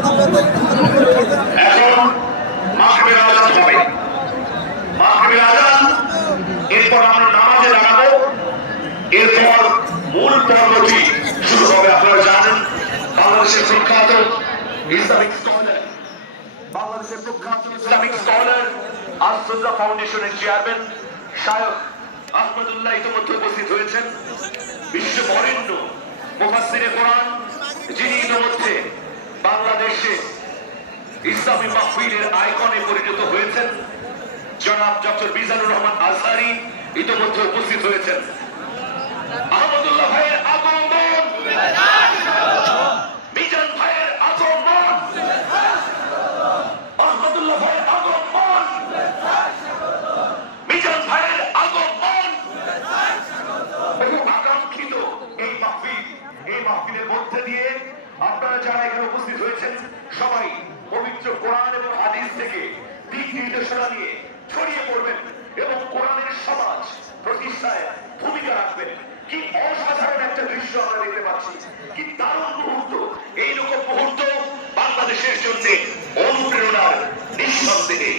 এখন মাহফিল আজান হবে আজান এরপর আমরা নামাজে দাঁড়াবো মূল পর্বটি বাংলাদেশের প্রখ্যাত ইসলামিক স্কলার বাংলাদেশের প্রখ্যাত ইসলামিক স্কলার আসদুল্লাহ ফাউন্ডেশনের চেয়ারম্যান শায়ক আহমদুল্লাহ ইতিমধ্যে উপস্থিত হয়েছেন বিশ্ব বরেণ্য মুফাসসিরে কোরআন যিনি ইতিমধ্যে বাংলাদেশে ইসলামী মাহফিলের আইকনে পরিণত হয়েছেন জনাব ডক্টর মিজানুর রহমান আজহারি ইতিমধ্যে উপস্থিত হয়েছেন। আহমদুল্লাহ ভাইয়ের আগমন। এই এই মধ্যে দিয়ে আপনারা যারা এখানে উপস্থিত হয়েছেন, সবাই পবিত্র কোরআন এবং হাদিস থেকে দিক নির্দেশনা নিয়ে ছড়িয়ে পড়বেন এবং কোরআনের সমাজ প্রতিষ্ঠায় ভূমিকা রাখবেন। কি অসাধারণ একটা দৃশ্য আমরা দেখতে পাচ্ছি, কি দারুণ মুহূর্ত। এইরকম মুহূর্ত বাংলাদেশের জন্য অনুপ্রেরণার নিঃসন্দেহে।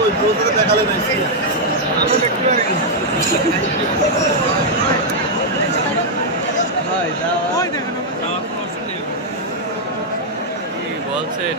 ওই দেখালে নাই কি বলছেন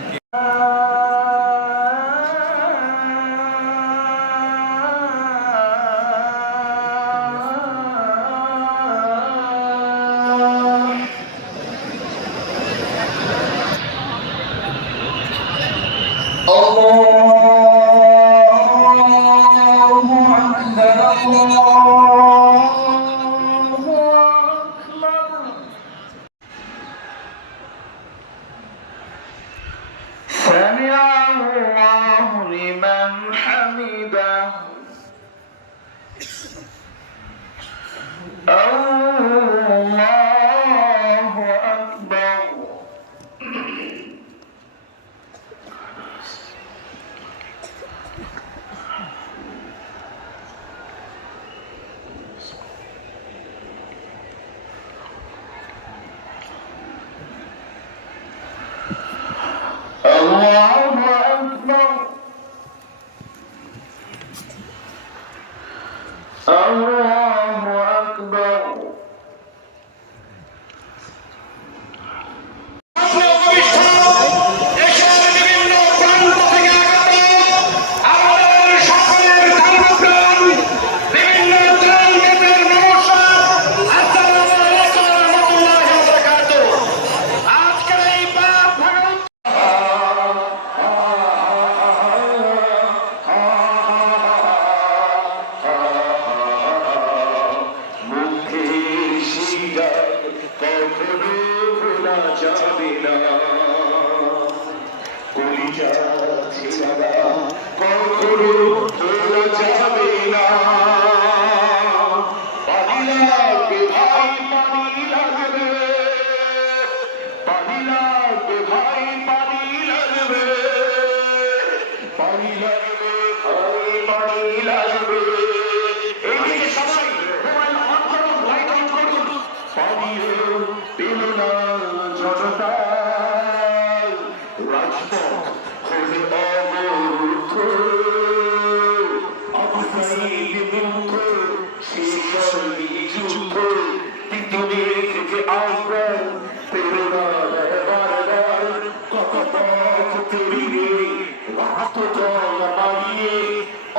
রক্ত জল বাড়িয়ে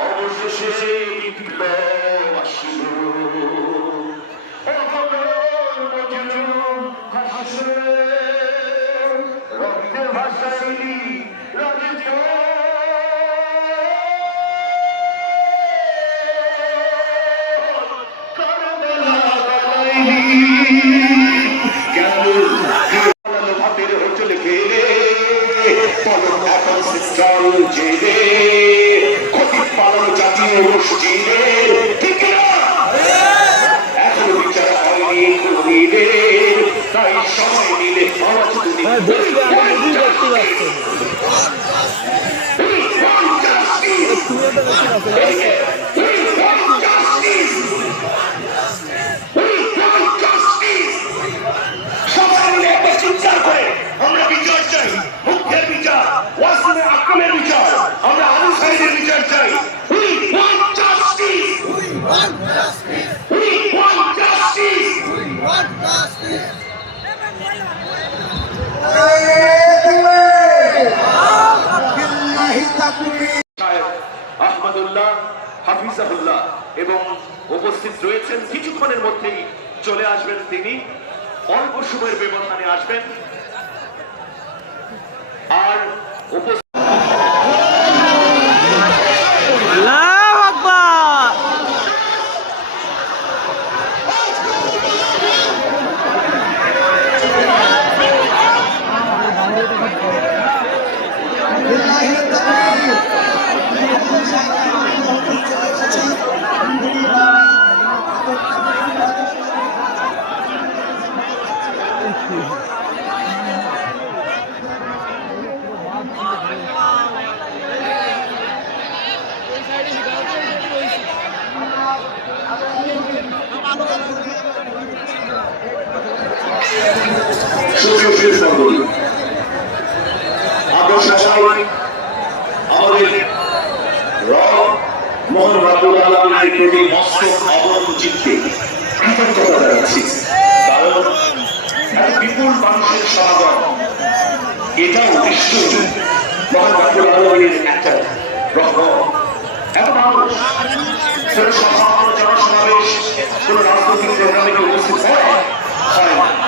অবশেষে দিনের তাই সময় নিলে আওয়াজ তুমি পঞ্চাশ এবং উপস্থিত রয়েছেন কিছুক্ষণের মধ্যেই চলে আসবেন তিনি। অল্প সময়ের ব্যবধানে আসবেন। আর উপস্থিত সুপ্রিয় মন্ডলী আমরা সবাই আমাদের মোহন রাবুল আলমের প্রতি মানুষের সমাগম মোহন রাবুল একটা রহমত এত জনসমাবেশ কোনো রাজনৈতিক প্রোগ্রামে উপস্থিত হয় না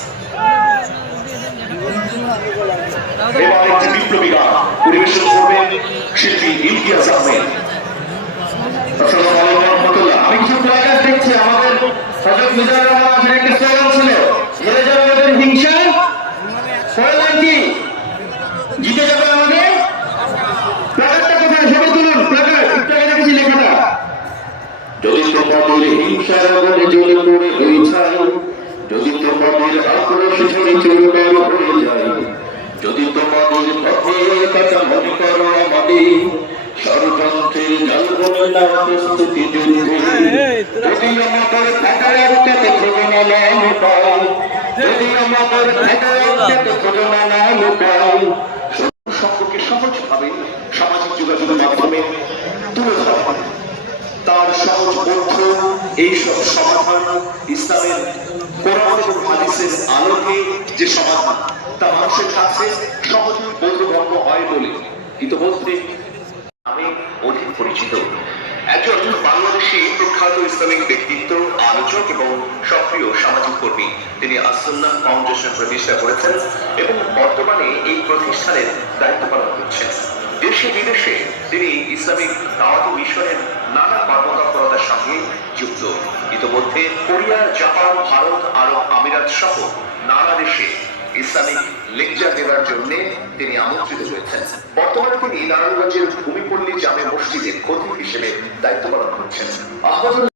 এবার একটি বিপ্লবী পরিবেশন করবেন শিল্পী ইমতিয়াজ আহমেদ আমি কিছু প্লাকার্ড দেখছি আমাদের হযরত মিজানুর রহমান একটা স্লোগান ছিল হেরে যাবে ওদের হিংসা স্লোগান কি? জিতে যাবে আমাদের? প্লাকার্ডটা কোথায়? সবাই তুলুন, প্লাকার্ড। একটু দেখেছি লেখাটা। যদি তোমাদের হিংসার আগুনে জ্বলে পড়ে হয়ে যায় যদি তোমাদের আক্রোশ চুরমার হয়ে যায়, যদি তোমাদের পথের কথা মনে করো আমাদের ষড়যন্ত্রের জলবনে প্রস্তুতি যুদ্ধে যদি আমাদের ফাটারাতে খোঁজনা না লুকাও, যদি আমাদের ফাটারাতে খোঁজনা না লুকাও সম্পর্কে সহজভাবে সামাজিক যোগাযোগের মাধ্যমে তুলে ধরা হয় তার সহজ বৌদ্ধ এই সব সমাধান ইসলামের কোরআন আলোকে যে সমাধান তা মানুষের কাছে সহজেই বোধগম্য হয় বলে ইতিমধ্যে আমি অধিক পরিচিত। একজন বাংলাদেশি প্রখ্যাত ইসলামিক ব্যক্তিত্ব, আলোচক এবং সক্রিয় সামাজিক কর্মী, তিনি আসন্নাহ ফাউন্ডেশন প্রতিষ্ঠা করেছেন এবং বর্তমানে এই প্রতিষ্ঠানের দায়িত্ব পালন করছেন। দেশে বিদেশে তিনি ইসলামিক দাওয়াতি মিশনের নানা কর্মতৎপরতার সঙ্গে যুক্ত। ইতিমধ্যে কোরিয়া, জাপান, ভারত, আরব আমিরাত সহ নানা দেশে ইসলামিক লেকচার দেওয়ার জন্য তিনি আমন্ত্রিত হয়েছেন। বর্তমানে তিনি নারায়ণগঞ্জের ভূমিপল্লী জামে মসজিদের খতিব হিসেবে দায়িত্ব পালন করছেন। আহমদুল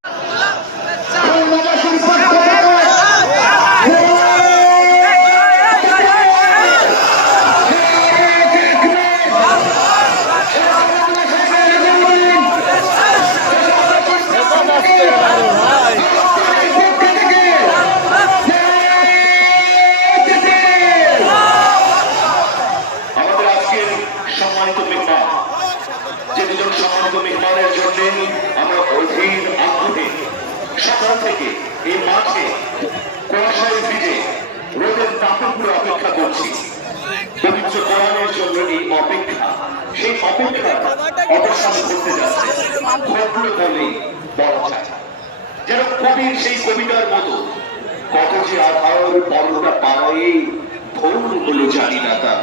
যেন কবির সেই কবিতার মতো কত যে আধার পর্বটা পাড়ায় ধরুন বলে জানি না তা।